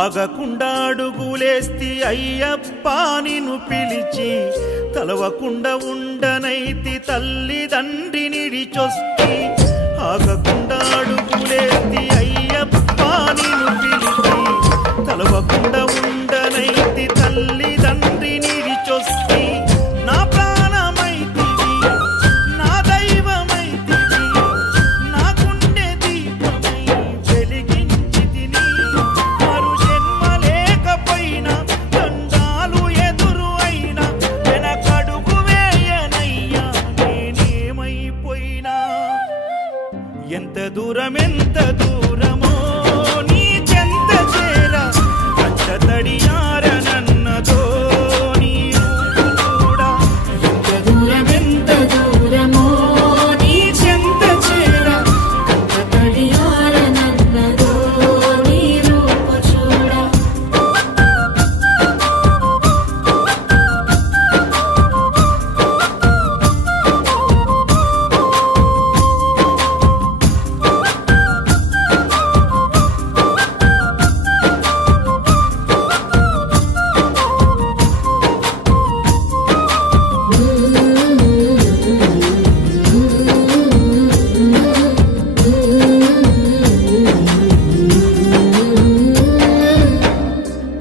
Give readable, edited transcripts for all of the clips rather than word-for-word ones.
ఆగకుండా అడుగులేస్తి అయ్యప్ప నిన్ను పిలిచి, తలవకుండా ఉండనైతి తల్లిదండ్రి నిడిచొస్తి. ఆగకుండా అడుగులేస్తి అయ్యప్ప నిన్ను పిలిచి, తలవకుండా ఉండనైతి తల్లిదండ్రి నిడిచొస్తి. నా ప్రాణమైతివి, నా దైవమైతివి, నా గుండె దీపమై వెలిగించి తిని. మరు జన్మ లేకపోయినా దండాలు ఎదురు అయినా వెనకడుగు వేయనయ్యా నేనేమైపోయినా. ఎంత దూరమో నీ చెంత చేర కంట తడియారనన్నదో నీ రూపు చూడ. ఎంత దూరమో నీ చెంత చేర కంట తడియారనన్నదో నీ రూపు చూడ.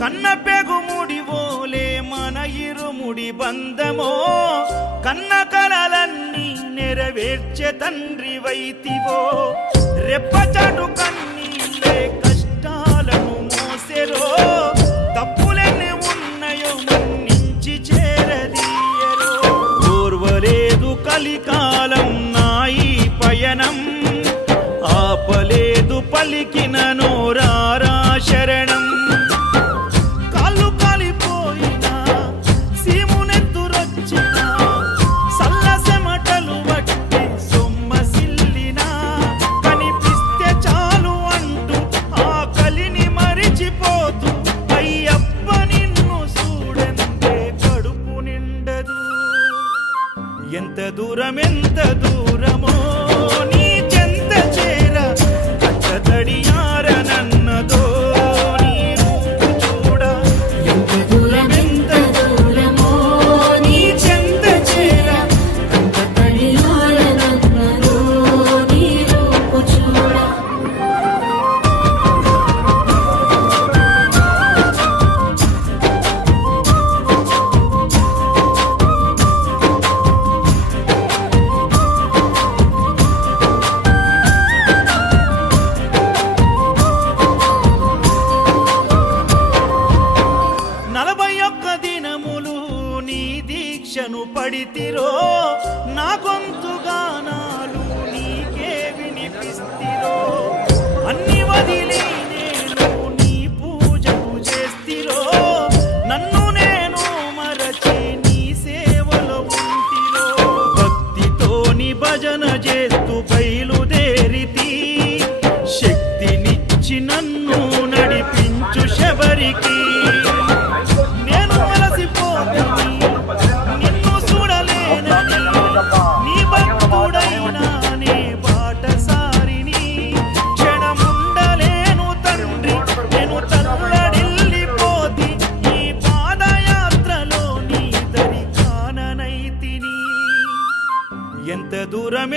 కన్న పెగుముడి ఓలే మన ఇరుముడి బంధమో, కన్న కలలన్నీ నెరవేర్చే తండ్రి వైతివో. రెప్పచాటు కన్నీళ్ళే కష్టాలను మోసెరో, తప్పులెన్ని ఉన్నాయో మన్నించి చేరదీయరో. ఓర్వలేదు కలికాలం నాయి పయనం, ఆపలేదు పలికిన నోరారా శరణం. కాళ్ళు కాలిపోయినా సీమునెత్తురొచ్చినా, సల్ల సెమటలు వట్టి సొమ్మసిల్లినా, కనిపిస్తే చాలు అంటూ ఆ కలిని మరిచిపోతూ అయ్యప్ప నిన్ను చూడందే కడుపు నిండదు. ఎంత దూరమో నీ చెంత చేర కంట తడియారనన్నదో నీ రూపు చూడ. ఎంత దూరమో నీ చెంత చేర కంట తడియారనన్నదో నీ రూపు చూడ. దీక్షను పడితిరో, నా గొంతు గానాలు నీకే వినిపిస్తిరో. అన్ని వదిలి నేను నీ పూజలు చేస్తిరో, నన్ను నేను మరచి నీ సేవలో ఉంటిరో. భక్తితోని భజన చేస్తూ బయలుదేరితి, శక్తినిచ్చి నన్ను నడిపించు శబరికి. నేను అలసిపోతుని నిన్ను చూడలేనని, నీ భక్తుడైనా నీ బాటసారిని. క్షణముండలేను తండ్రి నేను తల్లడిల్లిపోతి, ఈ పాదయాత్రలో నీ దరి కాననైతిని. ఎంత దూరం